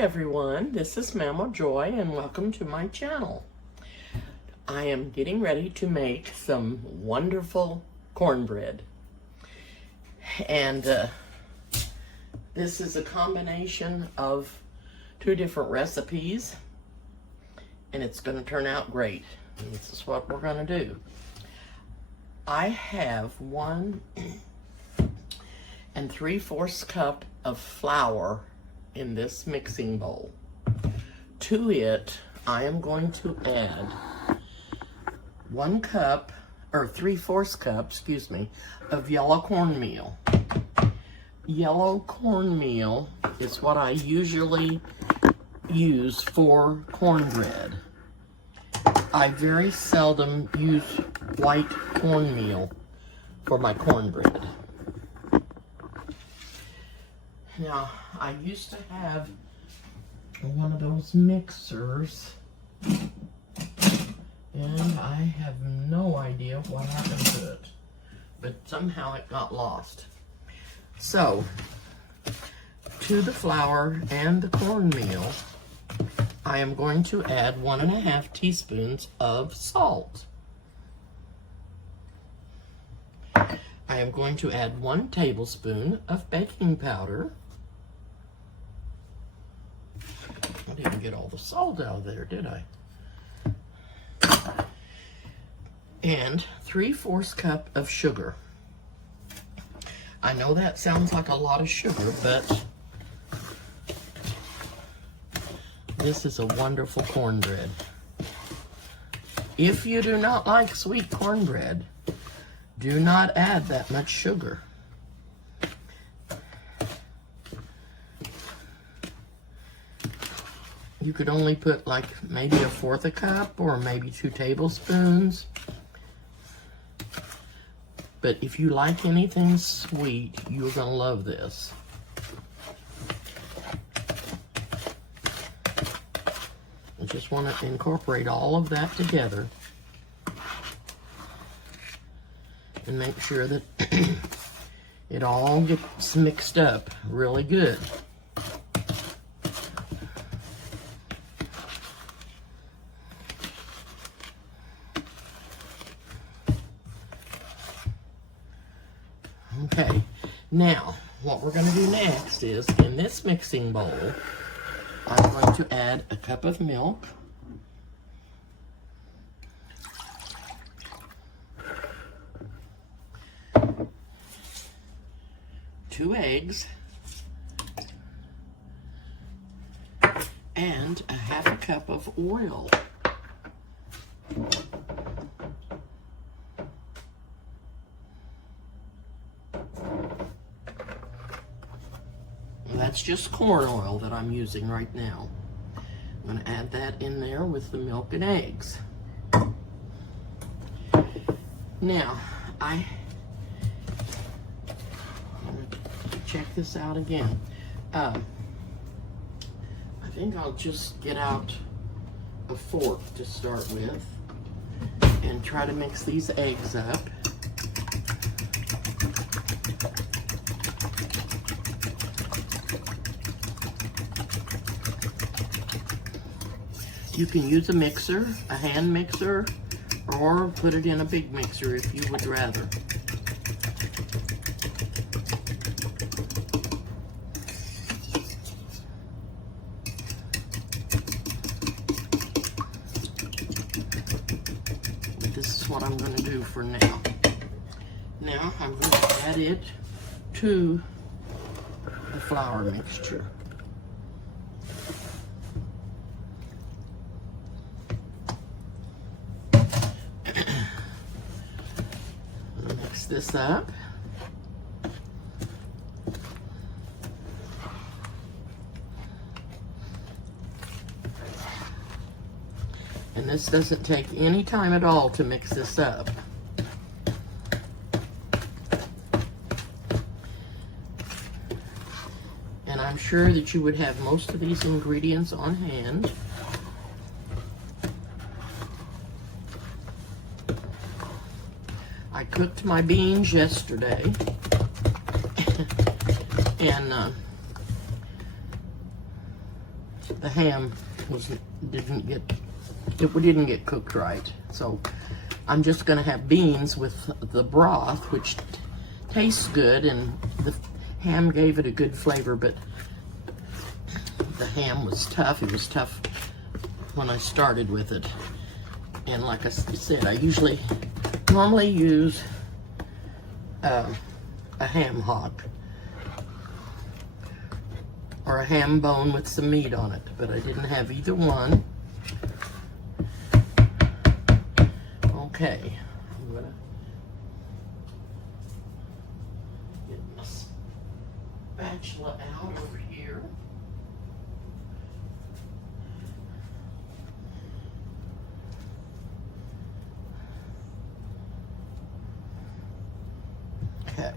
everyone, this is Mama Joy and welcome to my channel. I am getting ready to make some wonderful cornbread. And this is a combination of two different recipes and it's going to turn out great. And this is what we're going to do. I have 1 3/4 cup of flour in this mixing bowl. To it, I am going to add 1 cup, or 3/4 cup, excuse me, of yellow cornmeal. Yellow cornmeal is what I usually use for cornbread. I very seldom use white cornmeal for my cornbread. Now, I used to have one of those mixers, and I have no idea what happened to it, but somehow it got lost. So, to the flour and the cornmeal, I am going to add 1½ teaspoons of salt. I am going to add 1 tablespoon of baking powder. I didn't get all the salt out of there, did I? And 3/4 cup of sugar. I know that sounds like a lot of sugar, but this is a wonderful cornbread. If you do not like sweet cornbread, do not add that much sugar. You could only put like maybe 1/4 cup or maybe 2 tablespoons. But if you like anything sweet, you're gonna love this. I just want to incorporate all of that together and make sure that it all gets mixed up really good. Okay, now what we're going to do next is, in this mixing bowl, I'm going to add a cup of milk, 2 eggs, and a 1/2 cup of oil. That's just corn oil that I'm using right now. I'm going to add that in there with the milk and eggs. Now, I'm going to check this out again. I think I'll just get out a fork to start with and try to mix these eggs up. You can use a mixer, a hand mixer, or put it in a big mixer if you would rather. But this is what I'm going to do for now. Now I'm going to add it to the flour mixture. Mix this up. And this doesn't take any time at all to mix this up. And I'm sure that you would have most of these ingredients on hand. I cooked my beans yesterday, and the ham didn't get cooked right. So I'm just gonna have beans with the broth, which tastes good, and the ham gave it a good flavor, but the ham was tough. It was tough when I started with it. And like I said, I normally use a ham hock or a ham bone with some meat on it, but I didn't have either one. Okay, I'm gonna get my spatula out over here. Okay,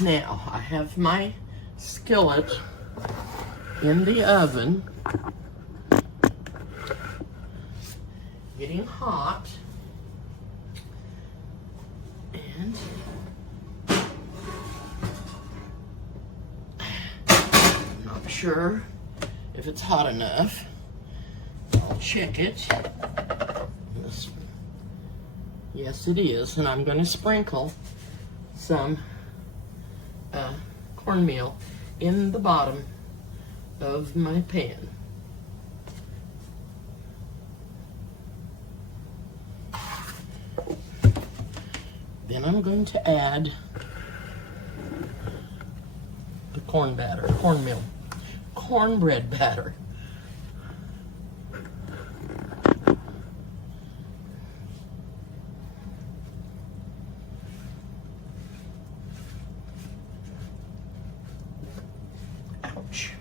now I have my skillet in the oven, getting hot, and I'm not sure if it's hot enough. I'll check it. Yes, it is, and I'm going to sprinkle some cornmeal in the bottom of my pan. Then I'm going to add the cornbread batter. Ouch.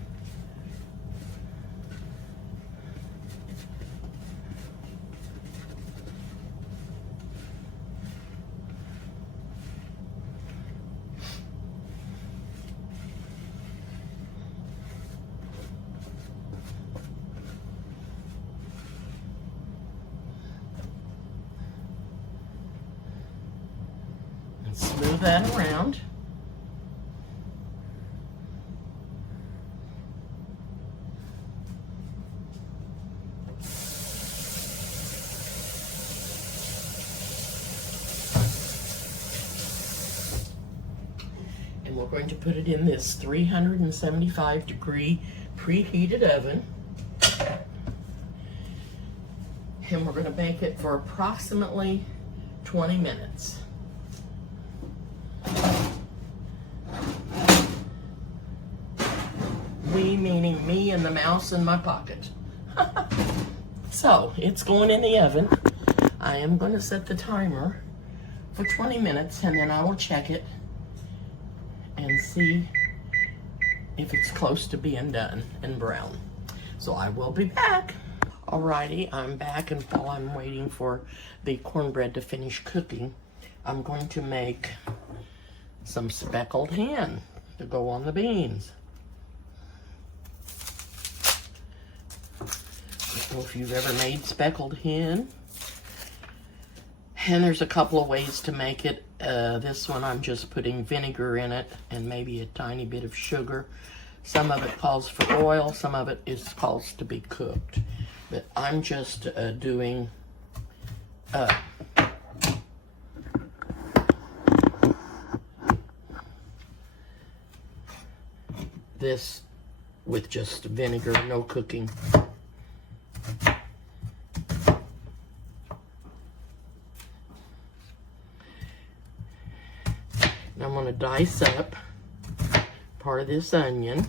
And smooth that around. And we're going to put it in this 375-degree preheated oven. And we're going to bake it for approximately 20 minutes. We meaning me and the mouse in my pocket. So it's going in the oven. I am going to set the timer for 20 minutes, and then I will check it and see if it's close to being done and brown. So I will be back. Alrighty, I'm back, and while I'm waiting for the cornbread to finish cooking, I'm going to make some speckled hen to go on the beans. I don't know if you've ever made speckled hen. And there's a couple of ways to make it. This one I'm just putting vinegar in it and maybe a tiny bit of sugar. Some of it calls for oil, some of it calls to be cooked. But I'm just doing this with just vinegar, no cooking. And I'm going to dice up part of this onion.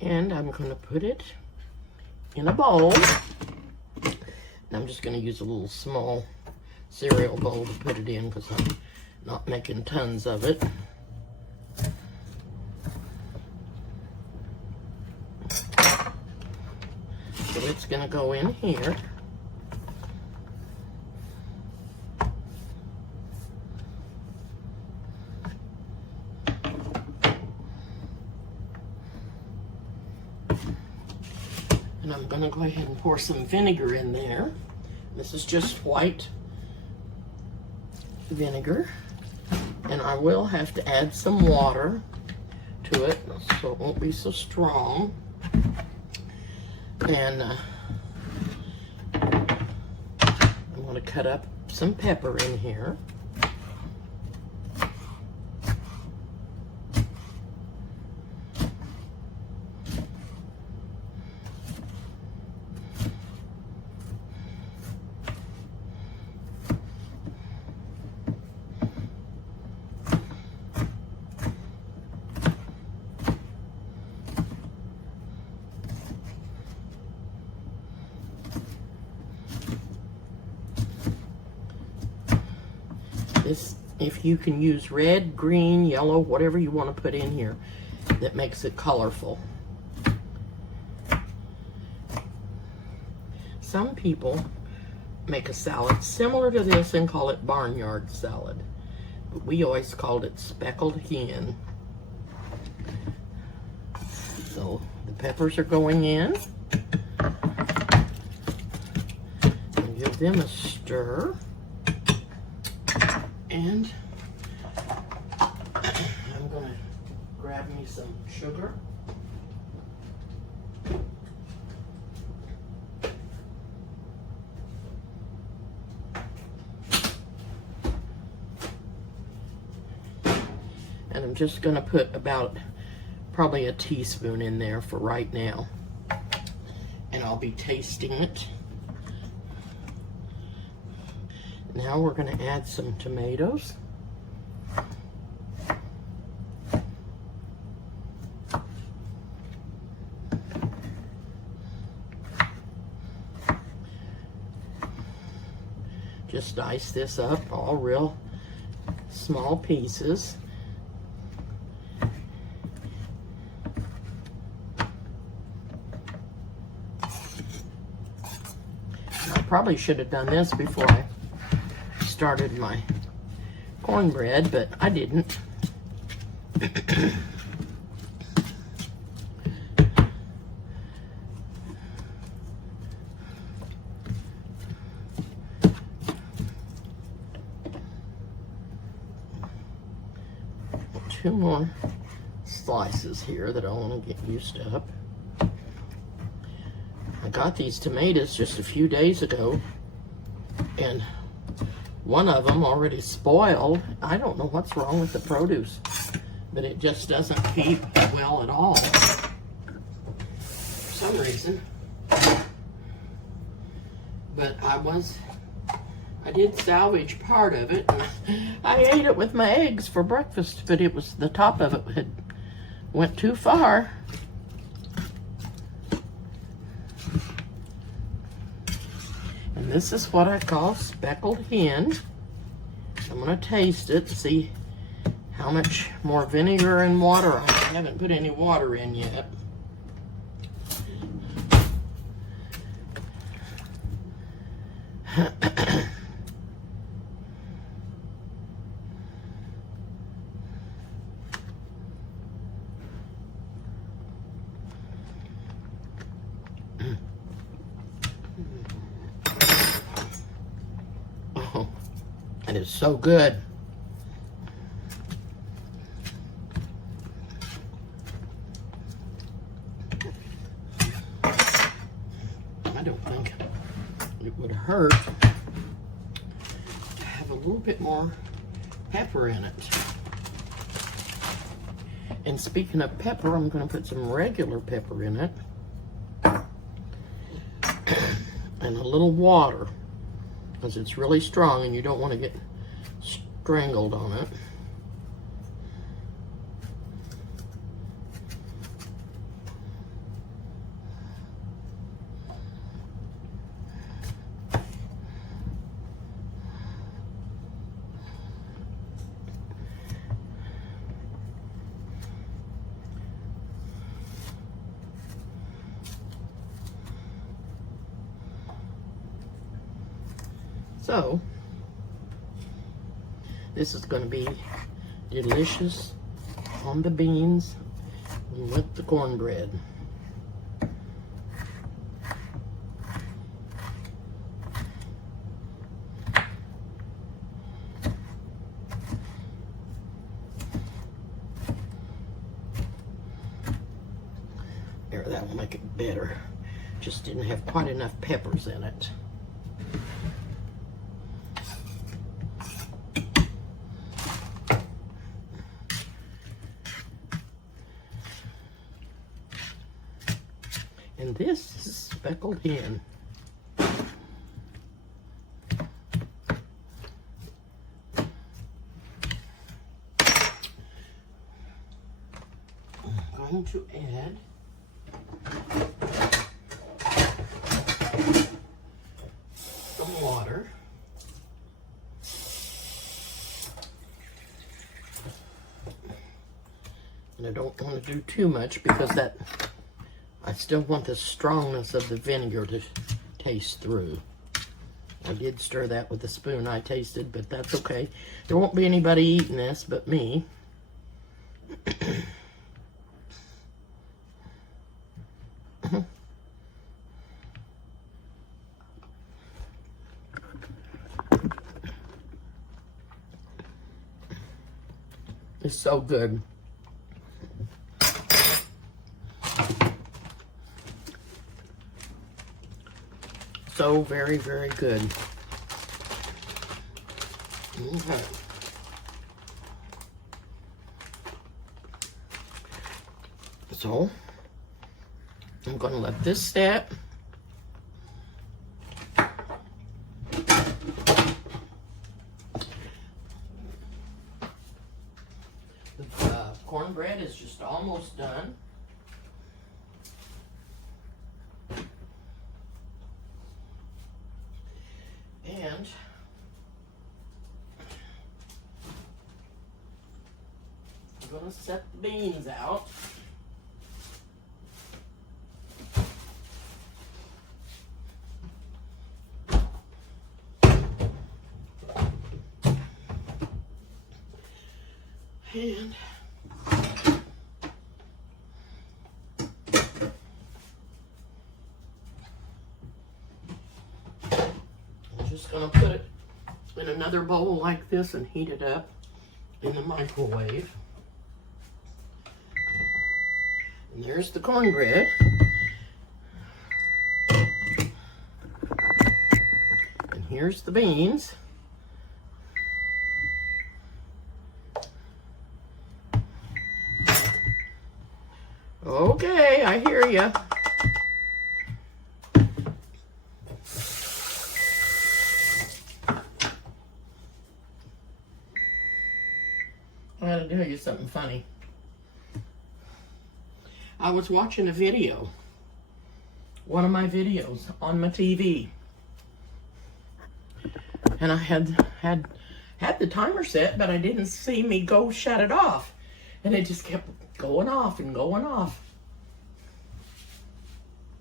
And I'm going to put it in a bowl. And I'm just going to use a little small cereal bowl to put it in because I'm Not making tons of it. So it's gonna go in here. And I'm gonna go ahead and pour some vinegar in there. This is just white vinegar. And I will have to add some water to it so it won't be so strong. And I'm going to cut up some pepper in here. This, if you can use red, green, yellow, whatever you want to put in here that makes it colorful. Some people make a salad similar to this and call it barnyard salad, but we always called it speckled hen. So the peppers are going in. And give them a stir. And I'm going to grab me some sugar. And I'm just going to put about probably a teaspoon in there for right now. And I'll be tasting it. Now we're going to add some tomatoes. Just dice this up, all real small pieces. I probably should have done this before I started my cornbread, but I didn't. Two more slices here that I want to get used up. I got these tomatoes just a few days ago, and one of them already spoiled. I don't know what's wrong with the produce, but it just doesn't keep well at all for some reason. But I did salvage part of it. And I ate it with my eggs for breakfast, but it was the top of it had went too far. And this is what I call speckled hen. I'm going to taste it to see how much more vinegar and water. I haven't put any water in yet. Oh, it is so good. I don't think it would hurt to have a little bit more pepper in it. And speaking of pepper, I'm going to put some regular pepper in it. And a little water, because it's really strong and you don't want to get strangled on it. So, this is going to be delicious on the beans and with the cornbread. There, that will make it better. Just didn't have quite enough peppers in it. And this is speckled hen. I'm going to add some water. And I don't want to do too much because that I still want the strongness of the vinegar to taste through. I did stir that with a spoon I tasted, but that's okay. There won't be anybody eating this but me. It's so good. So very, very good. Okay. So, I'm going to let this set. The cornbread is just almost done. And I'm going to set the beans out. And I'm just going to put it in another bowl like this and heat it up in the microwave. And there's the cornbread. And here's the beans. Okay, I hear you. I gotta tell you something funny. I was watching a video, one of my videos on my TV, and I had the timer set, but I didn't see me go shut it off, and it just kept going off and going off.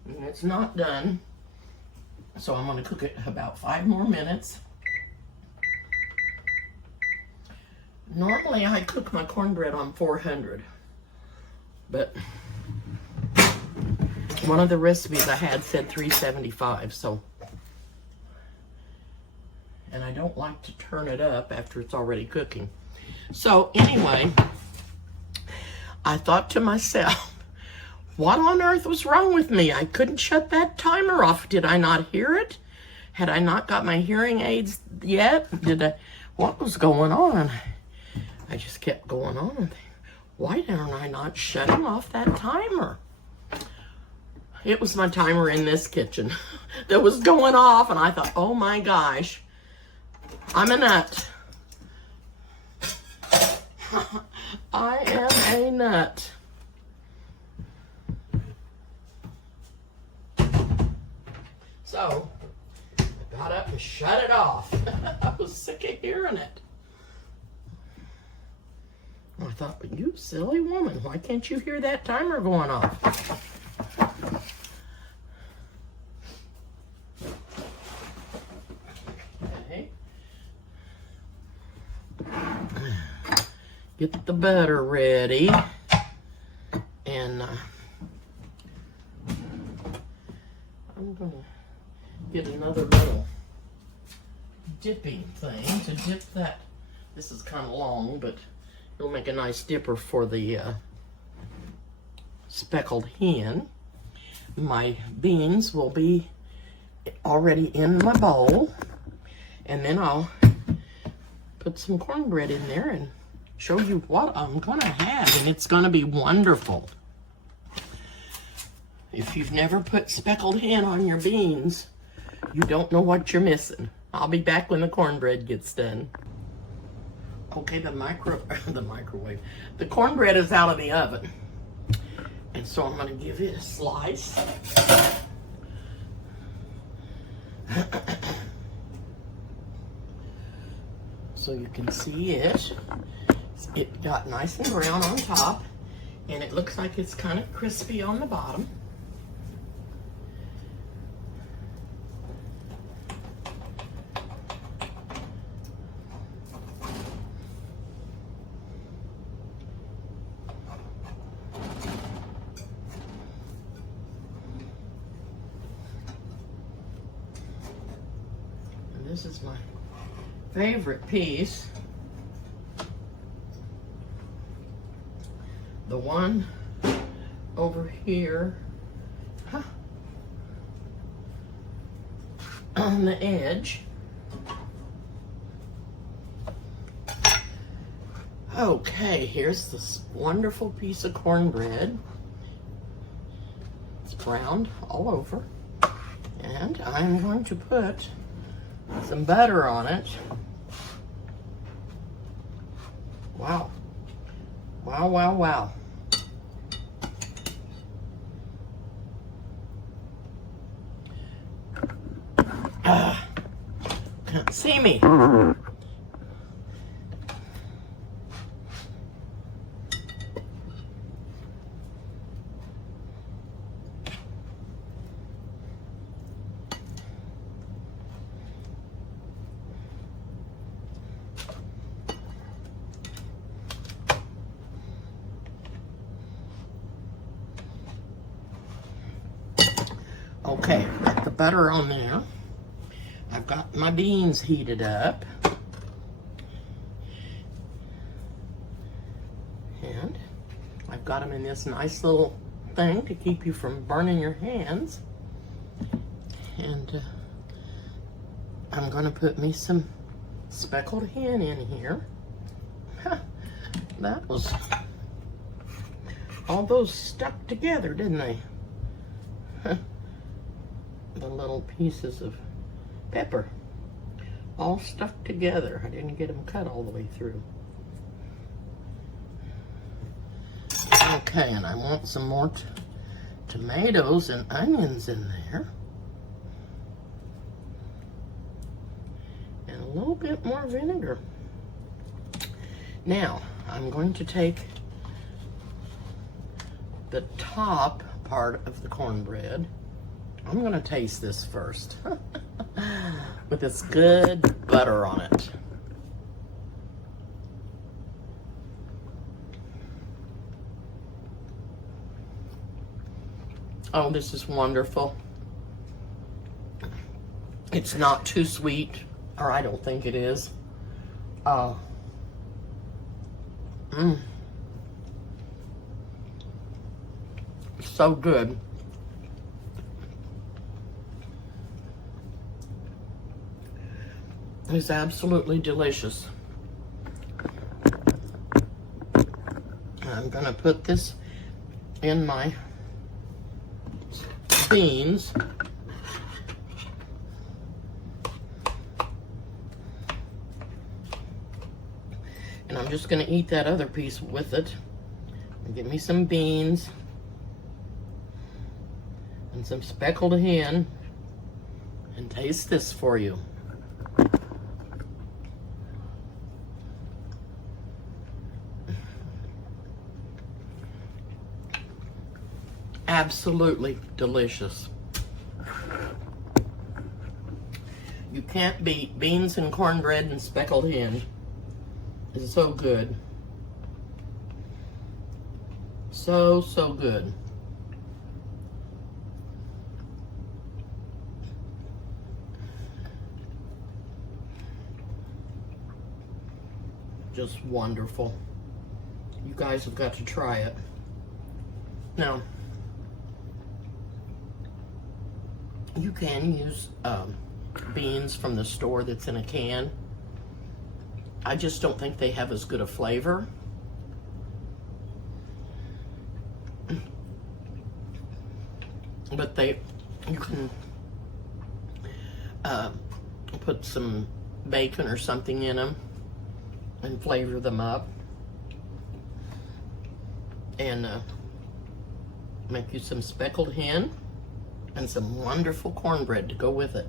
And it's not done, so I'm going to cook it about 5 more minutes. Normally I cook my cornbread on 400, but one of the recipes I had said 375, so, and I don't like to turn it up after it's already cooking. So anyway, I thought to myself, what on earth was wrong with me? I couldn't shut that timer off. Did I not hear it? Had I not got my hearing aids yet? What was going on? I just kept going on. Why didn't I not shutting off that timer? It was my timer in this kitchen that was going off, and I thought, oh my gosh, I'm a nut. I am a nut. So, I got up and shut it off. I was sick of hearing it. I thought, you silly woman, why can't you hear that timer going off? Okay. get the butter ready. And I'm gonna get another little dipping thing to dip that. This is kind of long, but it'll make a nice dipper for the speckled hen. My beans will be already in my bowl, and then I'll put some cornbread in there and show you what I'm gonna have, and it's gonna be wonderful. If you've never put speckled hen on your beans, you don't know what you're missing. I'll be back when the cornbread gets done. Okay, the microwave. The cornbread is out of the oven. And so I'm gonna give it a slice. So you can see it. It got nice and brown on top, and it looks like it's kind of crispy on the bottom. And this is my favorite piece. The one over here on the edge. Okay, here's this wonderful piece of cornbread. It's browned all over. And I'm going to put some butter on it. Wow. Wow, wow, wow. Can't see me. Okay, got the butter on there. I've got my beans heated up. And I've got them in this nice little thing to keep you from burning your hands. And I'm gonna put me some speckled hen in here. That was, all those stuck together, didn't they? The little pieces of pepper all stuck together. I didn't get them cut all the way through. Okay, and I want some more tomatoes and onions in there. And a little bit more vinegar. Now, I'm going to take the top part of the cornbread. I'm gonna taste this first with this good butter on it. Oh, this is wonderful. It's not too sweet, or I don't think it is. So good. It's absolutely delicious. I'm gonna put this in my beans. And I'm just gonna eat that other piece with it. Give me some beans and some speckled hen, and taste this for you. Absolutely delicious. You can't beat beans and cornbread and speckled hen. It's so good. So, so good. Just wonderful. You guys have got to try it. Now, you can use beans from the store that's in a can. I just don't think they have as good a flavor. But you can put some bacon or something in them and flavor them up, and make you some speckled hen and some wonderful cornbread to go with it.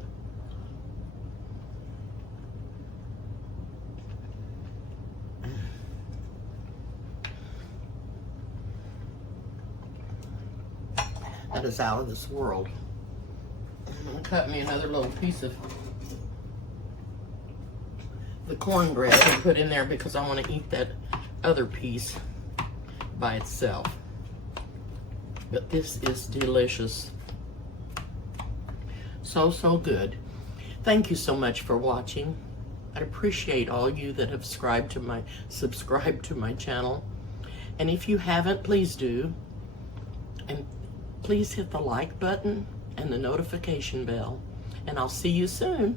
That is out of this world. I'm gonna cut me another little piece of the cornbread and put in there because I want to eat that other piece by itself. But this is delicious. So, so good. Thank you so much for watching. I appreciate all you that have subscribed to my channel. And if you haven't, please do. And please hit the like button and the notification bell. And I'll see you soon.